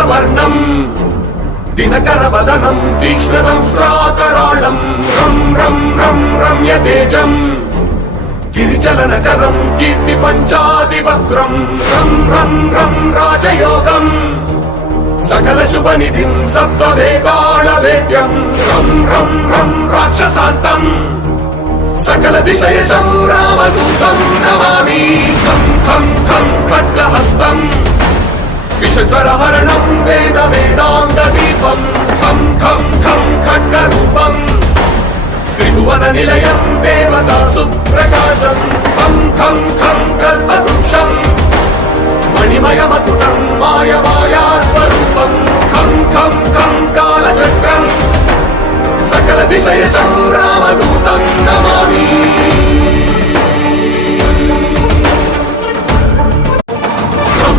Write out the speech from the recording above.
రక్తవర్ణం దినకరవదనం తీక్ష్ణదంష్ట్రాకరాళం రం రం రం రమ్యతేజం గిరిచలనకరం కీర్తి పంచాదిభద్రం రం రం రం రాజయోగం సకల శుభనిధిం సప్తవేదాళవేద్యం రం రం రం రాక్షసాంతం సకల దిశయశం రామదూతం నమామి ఖం ఖం ఖం ఖడ్గహస్తం విషజ్వరహరణం వేద వేదాంత దీపం ఖం ఖం ఖం ఖడ్గరూపం త్రిభువన నిలయం దేవతా సుప్రకాశం ఖం ఖం ఖం కల్పవృక్షం మణిమయమకుటం మాయమాయా స్వరూపం ఖం ఖం ఖం కాలచక్రం సకల దిశయశం రామదూతం నమామి